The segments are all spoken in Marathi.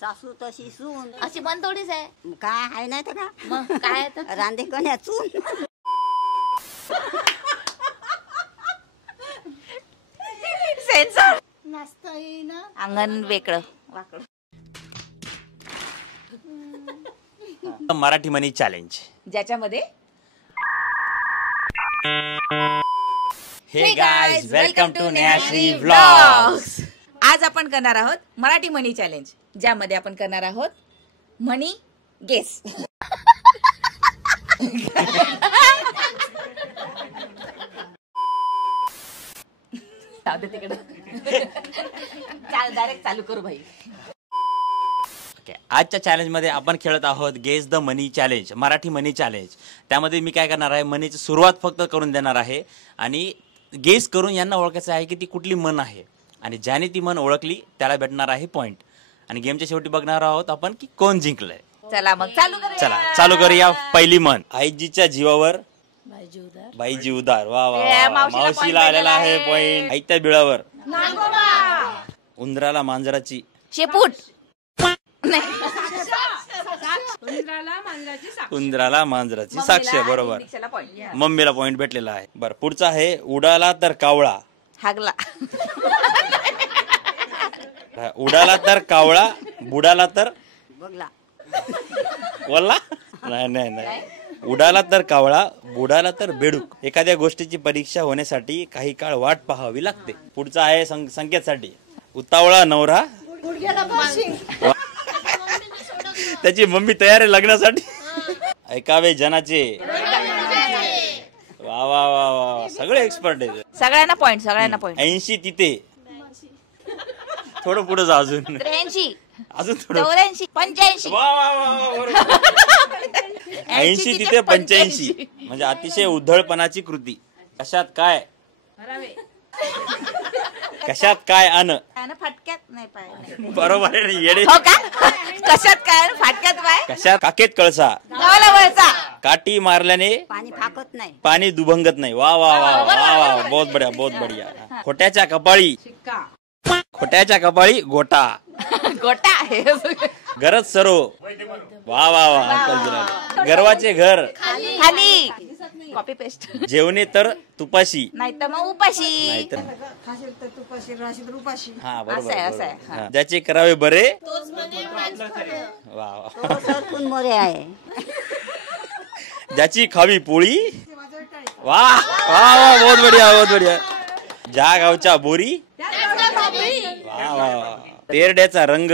सासू तशी सून अशी मन थोडीच आहे. काय आहे नाही तर का मग काय तर रांधे कण्या चून. सेन्सर नाचता येईना. अंगण वेगळं वाकडं. मराठी मनी चॅलेंज, ज्याच्यामध्ये हे guys welcome to Nehashree vlogs. आज आपण करणार आहोत मराठी मनी चॅलेंज, ज्यामध्ये आपण करणार आहोत मनी गेस. डायरेक्ट चालू करू भाई. आजच्या चॅलेंज मध्ये आपण खेळत आहोत guess the money challenge, Marathi money challenge. त्यामध्ये मी काय करणार आहे, मनीची सुरुवात फक्त करून देणार आहे आणि गेस करून यांना ओळखायचं आहे की ती कुठली मन आहे, आणि ज्याने ती मन ओळखली त्याला भेटणार आहे पॉइंट. आणि गेमच्या शेवटी बघणार आहोत आपण की कोण जिंकलंय. चला मग चालू करूया. चला चालू करूया. पहिली मन, आईजीच्या जीवावर बाईजी उदार. वा वा, मावशीला आलेला आहे पॉइंट. आईच्या बिळावर उंदराला मांजराची शेपूट. उंदराला मांजराची साक्ष. बरोबर, मम्मीला पॉइंट भेटलेला आहे. बरं, पुढचा आहे उडाला तर कावळा. हागला. उडाला तर कावळा, बुडाला तर बघला. बोलला नाही नाही नाही. उडाला तर कावळा, बुडाला तर बेडूक. एखाद्या गोष्टीची परीक्षा होण्यासाठी काही काळ वाट पाहावी लागते. पुढचा आहे संकेतसाठी उतावळा नवरा, त्याची मम्मी तयार आहे लग्नासाठी. ऐकावे जनाचे. वा वा वा वा, सगळे एक्सपर्ट आहेत. सगळ्यांना पॉइंट, सगळ्यांना पॉइंट. 80 तिथे. थोडं पुढे जा अजून. 83, अजून थोडं. 84, 85. वा वा वा, 80 तिथे 85 म्हणजे अतिशय उद्धळपणाची कृती. कशात काय, कशात काय अन फाटक्यात नाही पाय. बरोबर आहे. येडे. हो का? कशात काय फाटक्यात पाय. कशात काकेत कळसा, गावाला वळचा. काठी मारल्याने पाणी फाकत नाही, पाणी दुभंगत नाही. वा वा वा वा वा, बहुत बढिया बहुत बढिया. खोट्याच्या कपाळी, खोट्याच्या कपाळी गोटा. गोटा आहे. गरज सरो. वा वा वा, अंकल दिला. गर्वाचे घर खाली. Copy paste. जेवणे तर तुपाशी, नाही तर मग उपाशी. नाहीतर हा असं बरोबर आहे, असं बरोबर. आहे. हा. ज्याचे करावे बरे. वा वा. तो सरकून मोरे आहे. ज्याची खावी पोळी. वा वा वा, बहुत बढिया बहुत बढिया. ज्या गावच्या बोरी. वा वा वा. तेरड्याचा रंग,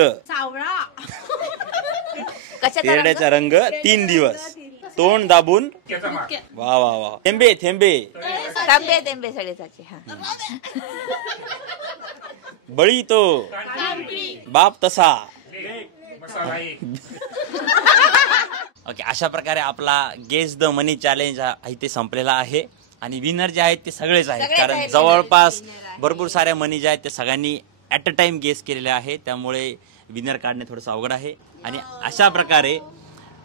तेरड्याचा रंग 3 दिवस. तोंड दाबून. वा वा वा. थेंबे थेंबे. तांबे तेंबे सगळेच. बळी तो बाप तसा. ओके, अशा प्रकारे आपला गेस द मनी चॅलेंज हा इथे संपलेला आहे. आणि विनर जे आहेत ते सगळेच आहेत, कारण जवळपास भरपूर साऱ्या मनी ज्या आहेत ते सगळ्यांनी ॲट अ टाइम गेस केलेले आहे. त्यामुळे विनर काढणे थोडंसं अवघड आहे. आणि अशा प्रकारे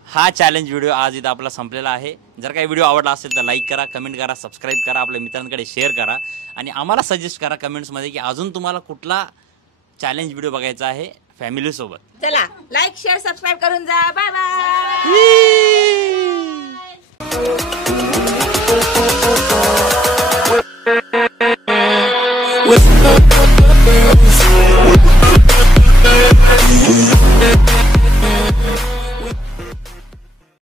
हा चॅलेंज व्हिडिओ आज इथं आपला संपलेला आहे. जर काही व्हिडिओ आवडला असेल तर लाईक करा, कमेंट करा, सबस्क्राईब करा, आपल्या मित्रांकडे शेअर करा आणि आम्हाला सजेस्ट करा कमेंट्समध्ये की अजून तुम्हाला कुठला चॅलेंज व्हिडिओ बघायचा आहे फॅमिली सोबत. चला लाईक शेअर सबस्क्राईब करून जा. Bye bye.